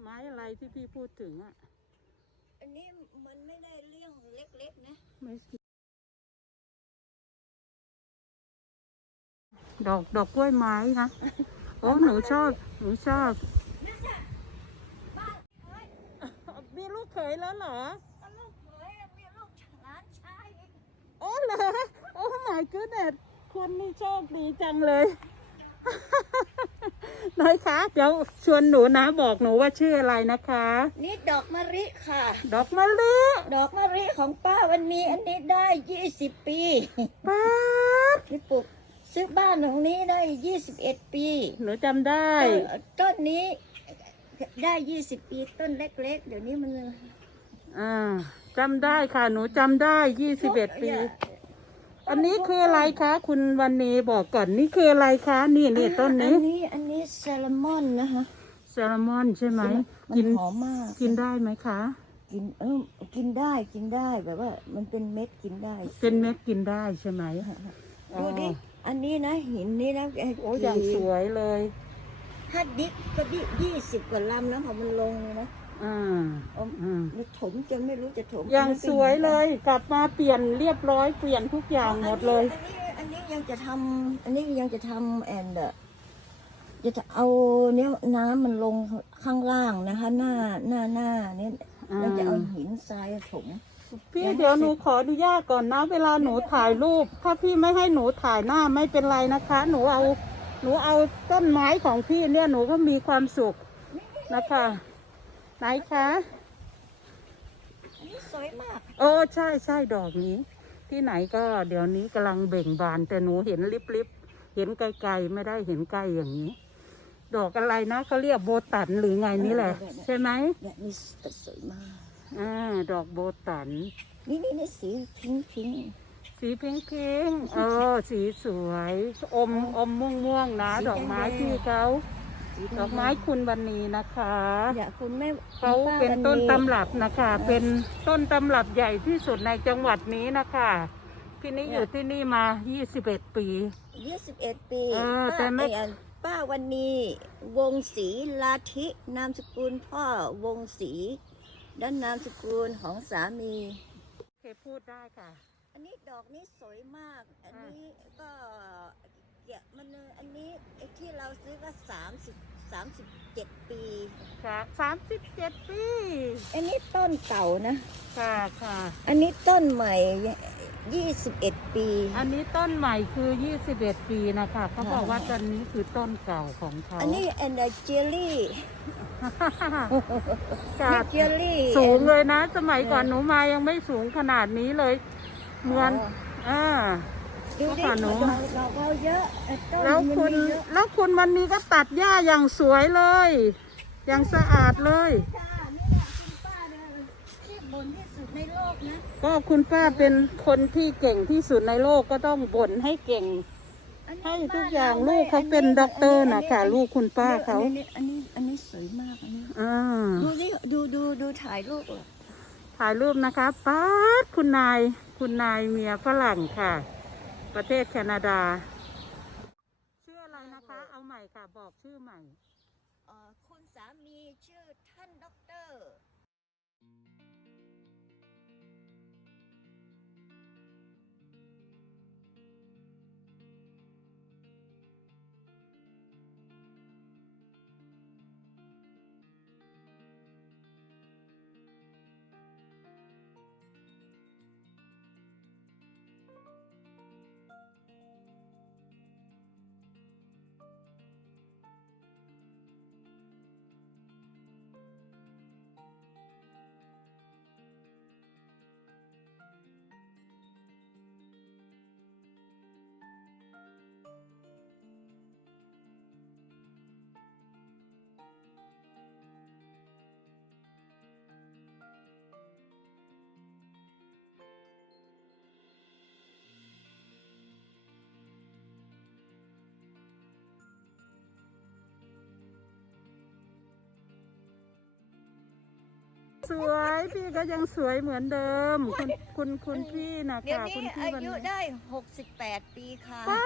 ไม้อะไรที่พี่พูดถึงอะ อันนี้มันไม่ได้เรื่องเล็กๆนะไม่ดอกดอกกล้วยไม้นะ โอ้ หนูชอบ หนูชอบ มีลูกเขยแล้วเหรอก็ลูกเขยมีลูกหลานชายอีกโอ้เหรอ โอ้ my goodness คุณนี่โชคดีจังเลย น้อยคะเดี๋ยวชวนหนูนะบอกหนูว่าชื่ออะไรนะคะ นี่ดอกมะลิค่ะ ดอกมะลิดอกมะลิของป้าวันนี้อันนี้ได้ยี่สิบปีป้าดที่ปลูกซื้อบ้านหลังนี้ได้ยี่สิบเอ็ดปี หนูจำได้ต้นต้นนี้ได้ยี่สิบปีต้นเล็กๆ เดี๋ยวนี้มันอ่าจำได้ค่ะ หนูจำได้ยี่สิบเอ็ดปี อันนี้คืออะไรคะ คุณวันนี้บอกก่อนนี่คืออะไรคะนี่นี่ต้นนี้อันนี้อันนี้เซลมอนนะคะแซลมอนใช่ไหมมันกินหอมมากกินได้ไหมคะ กินเออกินได้กินได้แบบว่า มันเป็นเม็ดกินได้ เป็นเม็ดกินได้ใช่ไหมดูดิอันนี้นะหินนี่นะโอ้อย่างสวยเลยถ้าดิกก็ดิยี่สิบกว่าลำนะพอมันลงเลยนะ อ่าเอาอ่ามันถมจนไม่รู้จะถมอย่างสวยเลย กลับมาเปลี่ยนเรียบร้อยเปลี่ยนทุกอย่างหมดเลย อันนี้อันนี้ยังจะทำอันนี้ยังจะทำแอนเดจะเอาเนี้ยน้ำมันลงข้างล่างนะคะ หน้าหน้าหน้าเนี่ยอ่า เราจะเอาหินทรายถม พี่เดี๋ยวหนูขออนุญาตก่อนนะ เวลาหนูถ่ายรูป ถ้าพี่ไม่ให้หนูถ่ายหน้าไม่เป็นไรนะคะ หนูเอา หนูเอาต้นไม้ของพี่เนี่ยหนูก็มีความสุขนะคะ ไหนคะ อันนี้สวยมาก โอ้ใช่ใช่ดอกนี้ ที่ไหนก็เดี๋ยวนี้กำลังเบ่งบาน แต่หนูเห็นลิบๆเห็นไกลๆไม่ได้เห็นใกล้อย่างนี้ ดอกอะไรนะเขาเรียกโบตันหรือไงนี่แหละใช่ไหมแบบนี้สวยมาก อ่าดอกโบตัน นี่นี่นี่สีพิงพิงสีพิงพิงๆเออ สีสวย อมอมม่วงม่วงๆนะ ดอกไม้ที่เขา ดอกไม้คุณวันนี้นะคะอยากคุณแม่เขาคุณป้เป็นต้นวัตำรับนะคะ เป็นต้นตำรับใหญ่ที่สุดในจังหวัดนี้นะคะพี่นี้อยู่ที่นี่มา 21 ปียี่สิบเอ็ดปีเออแต่ไม่ป้าเอ่อป้าวันนี้วงศรีลาธินามสกุลพ่อวงศรีด้านนามสกุลของสามีเคพูดได้ค่ะ อันนี้ดอกนี้สวยมาก อันนี้ก็ เกี่ยมันอันนี้ไอ้ที่เราซื้อก็สามสิบสามสิบเจ็ดปี ค่ะสามสิบเจ็ดปีอันนี้ต้นเก่านะ ค่ะค่ะ อันนี้ต้นใหม่ยี่สิบเอ็ดปี อันนี้ต้นใหม่คือ 21 ปีนะคะเขาบอกว่าค่ะต้นนี้คือต้นเก่าของเขาอันนี้แอนด์เจลลี่ค่ะเจลลี่สูงเลยนะ สมัยก่อนหนูมายังไม่สูงขนาดนี้เลยเหมือนอ่า ดูดิเมื่อก่อนหนูดอกดอกเราเยอะเอ่อต้นแล้วมันคุณมีเยอะแล้วคุณวันนี้ก็ตัดหญ้าอย่างสวยเลย อย่างสะอาดเลย จ้านี่แหละคุณป้าเนี่ยที่บนที่สุดในโลกนะก็คุณป้าเป็นคนที่เก่งที่สุดในโลกก็ต้องบ่นให้เก่ง อันนี้ให้ทุกบ้นอย่างรลูกเขาไม่เป็นด็อกเตอร์นะคะอัลูกคุณป้าเขาอันนี้อันนี้อันนี้สวยมากอันนี้อ่าดูสิดูดูดูถ่ายรูปเหรอถ่ายรูปนะคะป้าดคุณนาย คุณนายเมียฝรั่งค่ะ ประเทศแคนาดา ชื่ออะไรนะคะ เอาใหม่ค่ะ บอกชื่อใหม่ สวยพี่ก็ยังสวยเหมือนเดิม คุณคุณคุณพี่นะเดี๋ยวคะนี้คุณพี่อาวันยุนี้ได้ 68 ปีค่ะ ป๊า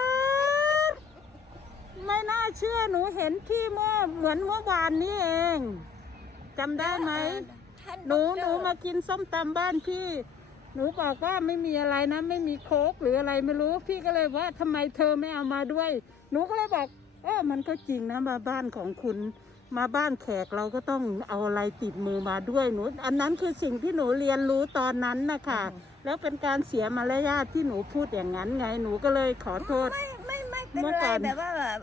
ดไม่น่าเชื่อหนูเห็นพี่เมื่อเหมือนเมื่อวานนี้เองจำได้ไหม ท่านหนูดหรนูมากินส้มตำบ้านพี่ หนูบอกว่าไม่มีอะไรนะ ไม่มีโค้กหรืออะไรไม่รู้ พี่ก็เลยว่าทำไมเธอไม่เอามาด้วย หนูก็เลยบอกเออมันก็จริงนะมาบ้านของคุณ มาบ้านแขกเราก็ต้องเอาอะไรติดมือมาด้วยหนู อันนั้นคือสิ่งที่หนูเรียนรู้ตอนนั้นนะคะแล้วเป็นการเสียมารยาทที่หนูพูดอย่างนั้นไงหนูก็เลยขอโทษ ไม่ไม่ไม่เป็นเมื่อไรก่อน แบบว่าแบบ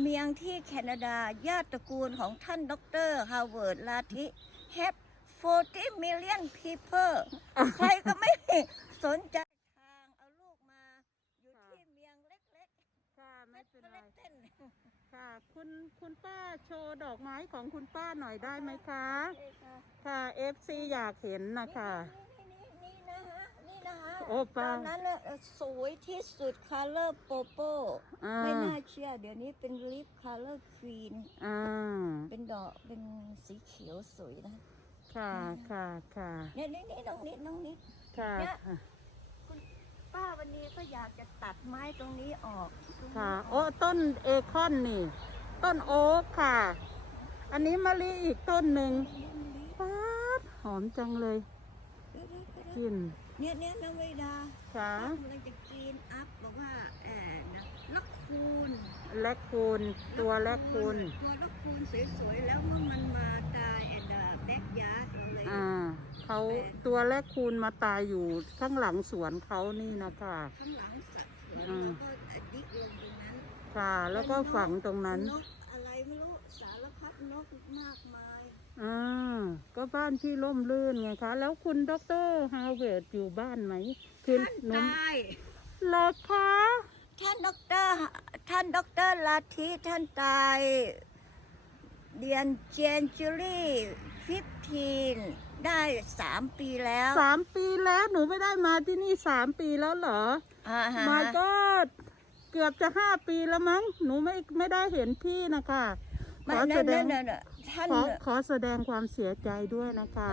เมียงที่แคนาดาญาติตระกูลของท่านด็อกเตอร์ฮาวเวิร์ดลาธิ have 40 million people ใครก็ไม่สนใจทางเอาลูกมาอยู่ที่เมียงเล็กๆ ค่ะไม่เป็นไร เล็กเต้น ค่ะ คุณคุณป้าโชว์ดอกไม้ของคุณป้าหน่อยได้ไหมคะ ค่ะเอฟซีอยากเห็นนะคะ นี่นี่นะฮะ นี่นะฮะโอ้ป้าตอนนั้นน่ะสวยที่สุด color purple อ่า ไม่น่าเชื่อ เดี๋ยวนี้เป็น lip color green อ่าเป็นดอกเป็นสีเขียวสวยนะ ค่ะค่ะค่ะเนี่ยนี่นี่น้องนิดน้องนิด ค่ะเนี่ยค่ะป้าวันนี้ก็อยากจะตัดไม้ตรงนี้ออกตรงนี้ค่ะอโอ้อกต้นเอคอนนี่ ต้นโอ๊กค่ะ อันนี้มะลิอีกต้นหนึ่งป๊าดหอมจังเลยเดี๋ยวเดี๋ยวเดี๋ยวกลิ่นเนี่ยเนี่ยน้องเวดาค่ะป้ากำลังจะกินอัพบอกว่าแอนนะลักคูณแลคคูนตัวแลคคูนตัวลักคูณสวยๆแล้วเมื่อมันมาตายแอนด์แบ็กยาร์ดเลยอ่าเขาตัวแลคคูนมาตายอยู่ข้างหลังสวนเขานี่นะคะข้างหลังสัตว์สวนอืมแล้วก็ดิกลงตรงนั้น ค่ะ แล้วก็ฝังตรงนั้น นกอะไรไม่รู้สารพัดนกมากมาย อ่า ก็บ้านที่ร่มรื่นไงคะ แล้วคุณด็อกเตอร์ฮาวเวิร์ดอยู่บ้านไหม คือท่านหนูตาย เหรอคะ ท่านด็อกเตอร์ท่านด็อกเตอร์ลาธิท่านตายเดือนเจนจูรี่15ได้สามปีแล้วสามปีแล้วหนูไม่ได้มาที่นี่สามปีแล้วเหรอ อ่าฮะมาก็ เกือบจะห้าปีแล้วมั้ง หนูไม่ไม่ได้เห็นพี่นะคะขไม่อแสนั่นดนั่งนนั่นท่านขอขอแสดงความเสียใจด้วยนะคะ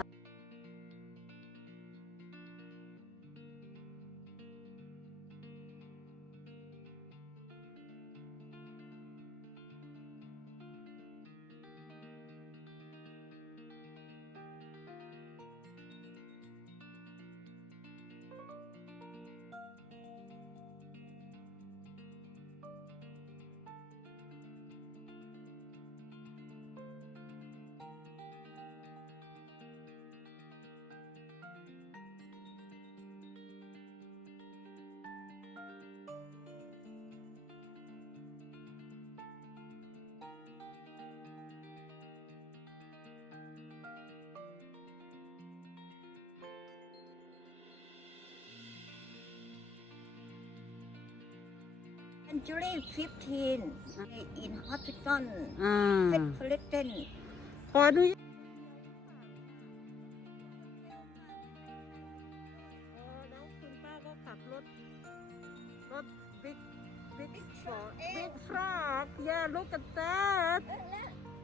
เจนจูรี่15 in hospital อ่าเฟสเฟลเทนขออนุญาตแล้วคุณป้าก็ขับรถ รถบิ๊กบิ๊กฟอร์บิ๊กฟรอกอย่าลุกกันแต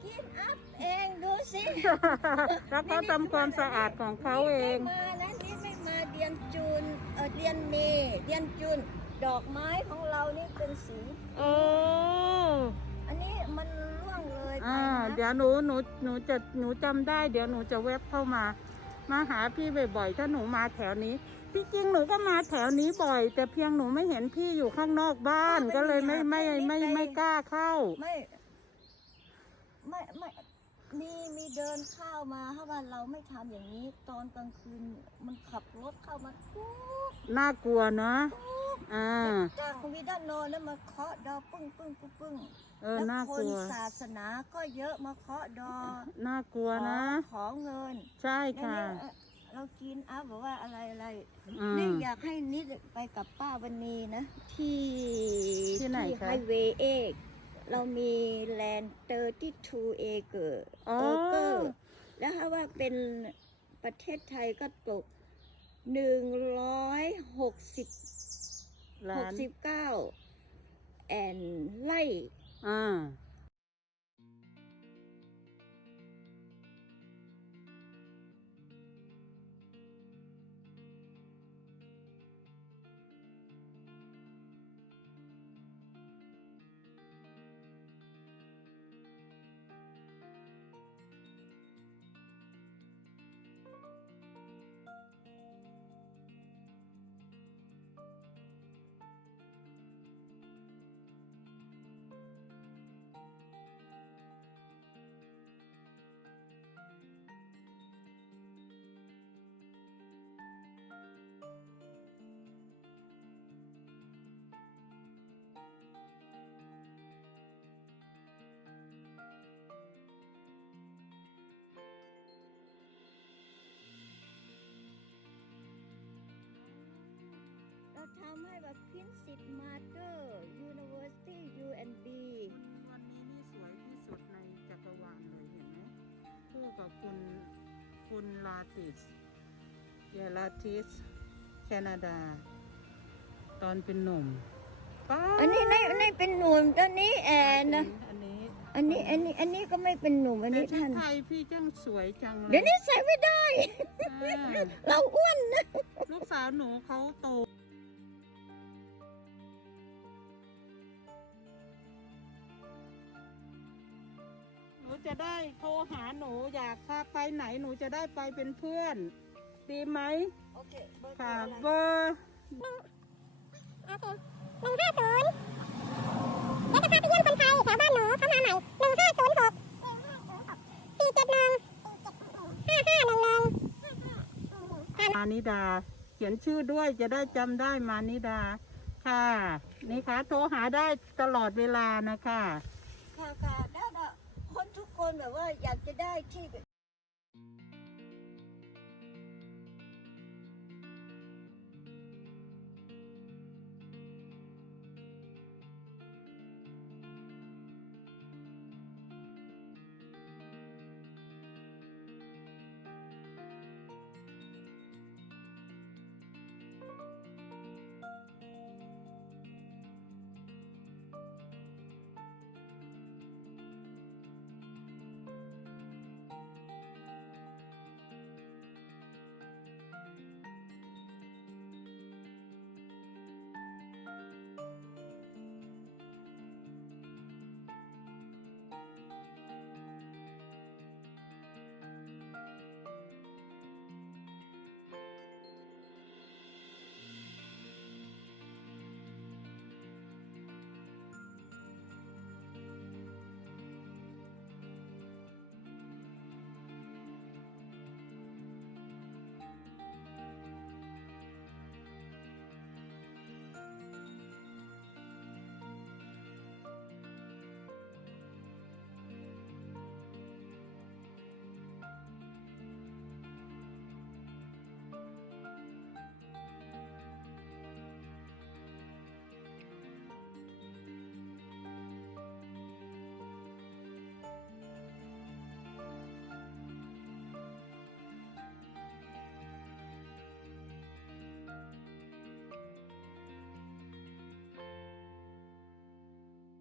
กินอัพเองดูสิแล้วเขาทำความสะอาดของเขาเองนี่ไม่มานะนี่ไม่มาเดือนจูนเออเดือนเมษเดือนจูน ดอกไม้ของเรานี่เป็นสี โอ้อันนี้มันร่วงเลยไปอ่า นะเดี๋ยวหนูหนูหนูจะหนูจำได้ เดี๋ยวหนูจะแวบเข้ามา มาหาพี่บ่อยๆ ถ้าหนูมาแถวนี้ที่จริงหนูก็มาแถวนี้บ่อย แต่เพียงหนูไม่เห็นพี่อยู่ข้างนอกบ้านก็เลยไม่ไม่ไม่ไม่กล้าเข้า ไม่ ไม่ไม่ มีมีเดินเข้ามาถ้าว่าเราไม่ทำอย่างนี้ ตอนกลางคืนมันขับรถเข้ามาทุกน่ากลัวเนาะอ่าจากวิด้านโนนแล้วมาเคาะดอปึ้งปึ้งปึ้งปึ้งเออแล้วน่าคกนลัว ศาสนาก็เยอะมาเคาะดอน่ากลัวนะ ขอเงินใช่เนี่ยค่ะเนี่ยเรากินอ้าบอกว่าอะไรอะไรอืมนี่อยากให้นิดไปกับป้าวันนี้นะ ที่ที่ไหนคะ ไฮเวย์เอก เรามีแลนด์32 acre อ๋อเออร์แล้วถ้าว่าเป็นประเทศไทยก็ตกหนึ่งร้อยหกสิบร้าหกนสิบเก้าแอนไล่อ่า ทำให้แบบพินสิตมาเตอร์ University UNB คุณวันนี้นี่สวยที่สุดในจักรวาลเลยเห็นไหมคู่กับคุณคุณลาติสเยลาติสแคนาดา ตอนเป็นหนุ่มป้าอันนี้ในในเป็นหนุ่มตอนนี้แอนนะอันนี้อันนี้อันนี้อันนี้ก็ไม่เป็นหนุ่มอันแต่นี้ชุดท่านไทยพี่จังสวยจังเลยเดี๋ยวนี้ใส่ไม่ได้อ่าเราอ้วนนะลูกสาวหนูเขาโต จะได้โทรหาหนูอยากพาไปไหนหนูจะได้ไปเป็นเพื่อน ดีไหมโอเคเบอร์โทรค่ะอะไรเบอร์โอเคหนึ่งห้าศูนย์เดี๋ยวจะพาไปเยี่ยมคนไทยแถวบ้านหนูเข้ามาใหม่หนึ่งห้าศูนย์หกสี่เจ็ดหนึ่งห้าห้าหนึ่งหนึ่งมานิดา เขียนชื่อด้วยจะได้จำได้มานิดา ค่ะ นี่ค่ะโทรหาได้ตลอดเวลานะคะค่ะค่ะได้ได้ คนแบบว่าอยากจะได้ที่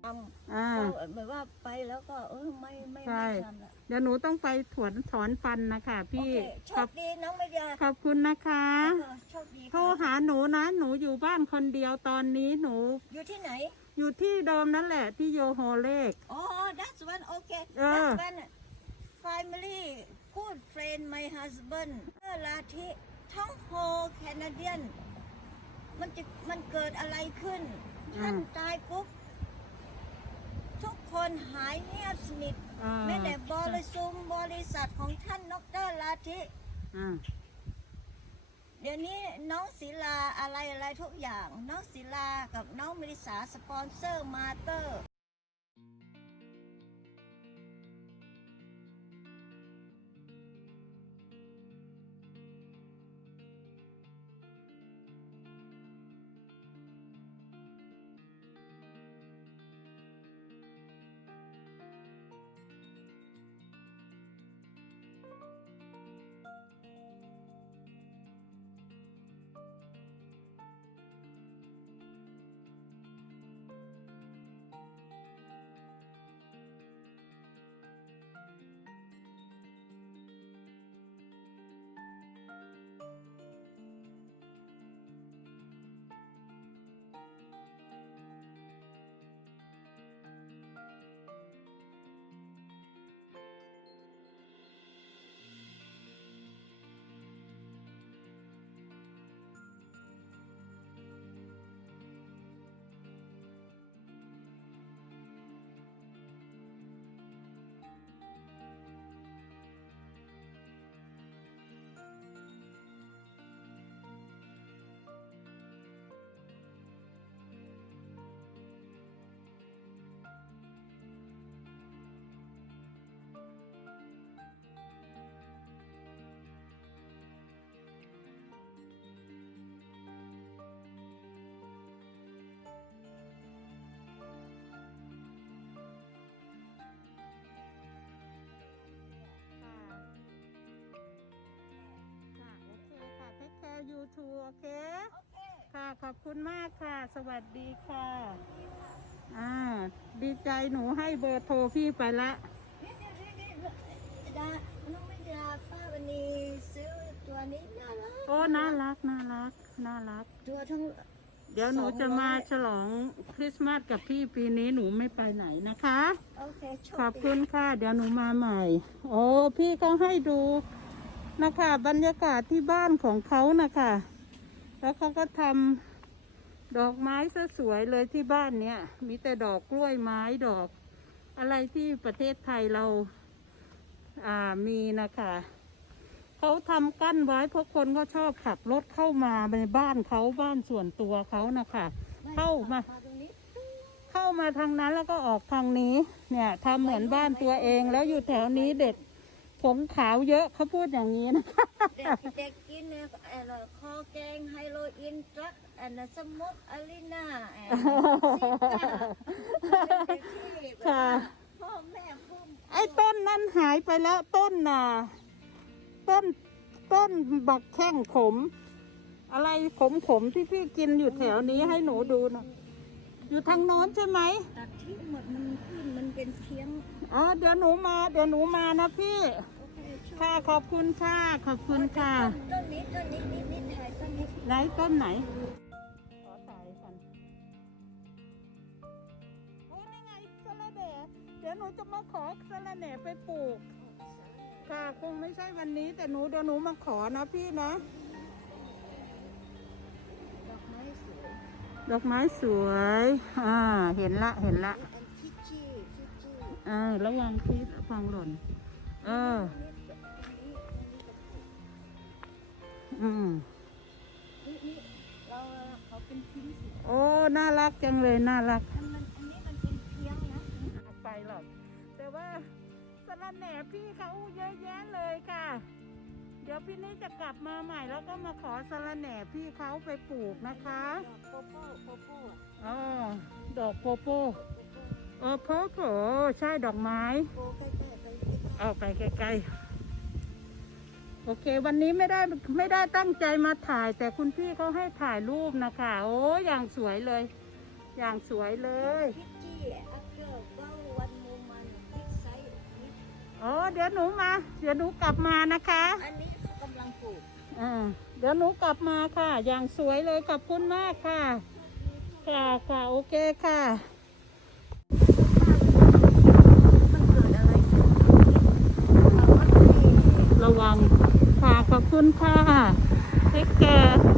ทำอ่าก็เหมือนว่าไปแล้วก็เออไม่ไม่ใช่ ไม่ทำละเดี๋ยวหนูต้องไปถอนถอนฟันนะคะโอพี่เคโชขอคบดีน้องไม่ยาขอบคุณนะคะโชคดีโทรค่ะหาหนูนะ หนูอยู่บ้านคนเดียวตอนนี้หนูอยู่ที่ไหน อยู่ที่เดิมนั่นแหละที่โยโฮเลกอ๋อ that's one okay เออ that's one family good friend my husband เออลาทิทั้งโฮแคนาเดียน มันจะมันเกิดอะไรขึ้น ท่านตายปุ๊บทุก คนหายเงียบสนิทอ่า แม้แต่บริษุมบริษัทของท่านนกเตอร์ลาทิอ่า เดี๋ยวนี้น้องศิลาอะไรอะไรทุกอย่าง น้องศิลากับน้องมริสาสปอนเซอร์มาเตอร์ too โอเคโอเค ค่ะ ขอบคุณมากค่ะ สวัสดีค่ะ อ่า ดีใจหนูให้เบอร์โทรพี่ไปละนี่นี่นี่นี่ดาน้องไม่ดาป้าวันนี้ซื้อตัวนี้น่ารักโอ้ น่ารัก น่ารัก น่ารัก ตัวทั้ง เดี๋ยวหนูจะมาสองร้อยฉลองคริสต์มาสกับพี่ปีนี้หนูไม่ไปไหนนะคะ โอเคโชขอบดีคุณค่ะ เดี๋ยวหนูมาใหม่ โอ้ พี่เขาให้ดู นะคะบรรยากาศที่บ้านของเขานะคะแล้วเขาก็ทำดอกไม้ซะสวยเลยที่บ้านเนี้ยมีแต่ดอกกล้วยไม้ดอก อะไรที่ประเทศไทยเราอ่ามีนะคะเขาทำกั้นไว้เพราะคนก็ชอบขับรถเข้ามาในบ้านเขาบ้านส่วนตัวเขานะคะเข้ามาเข้ามาทางนั้นแล้วก็ออกทางนี้ เนี่ยทำเหมือนบ้านตัวเองแล้วอยู่แถวนี้เด็ก ผมขาวเยอะเขาพูดอย่างนี้นะคะเด็กเด็กกินเนี่ยเอ่อคอแกงไฮโลอีนดรักแอนสมุกอารีนาแอนซิก้าค่ะพ่อแม่พุ่มไอ้ต้นนั้นหายไปแล้วต้นน่ะต้นต้นบักแข้งขม อะไรขมขมๆที่พี่กินอยู่แถวนี้ให้หนูดูหนะ อยู่ทางโน้นใช่ไหมตัดทิ้งหมดมันขึ้นมันเป็นเทียงอ๋อเดี๋ยวหนูมา เดี๋ยวหนูมานะพี่ โอเคชอบค่ะขอบคุณค่ะ ขอบคุณค่ะ ต้นนี้ต้นนี้นิดนิดถ่ายต้นนี้ไหนต้นไหน ขอถ่ายกันโอ้นี่ไงสะระแหน่เดี๋ยวหนูจะมาขอสะระแหน่ไปปลูก ค่ะ คงไม่ใช่วันนี้แต่หนูเดี๋ยวหนูมาขอนะพี่นะ ดอกไม้สวย อ่า เห็นละ เห็นละ อ่า ระวังที่ฟังหล่น เออ อืมโอ้ น่ารักจังเลย น่ารัก อันนี้มันเป็นเพียงนะไปหรอก แต่ว่าสะระแหน่พี่เขาเยอะแยะเลยค่ะ เดี๋ยวพี่นี้จะกลับมาใหม่แล้วก็มาขอสะระแหน่พี่เขาไปปลูกนะคะดอกโปโป้โปโป้อ๋อดอกโปโป้เออโปโป้ใช่ดอกไม้โปใกล้ๆไปใกล้เอาไปใกล้ๆโอเค วันนี้ไม่ได้ไม่ได้ตั้งใจมาถ่าย แต่คุณพี่เขาให้ถ่ายรูปนะคะ โอ้อย่างสวยเลย อย่างสวยเลยๆพิชชี่อัพเดอร์เบ้าวันโมมันพิกไซส์นิดอ๋อเดี๋ยวหนูมา เดี๋ยวหนูกลับมานะคะ อันนี้ อ่าเดี๋ยวหนูกลับมาค่ะ อย่างสวยเลยขอบคุณมากค่ะ ค่ะค่ะโอเคค่ะรขึ้นเราก็ให้ระวังค่ะขอบคุณค่ะเทคแคร์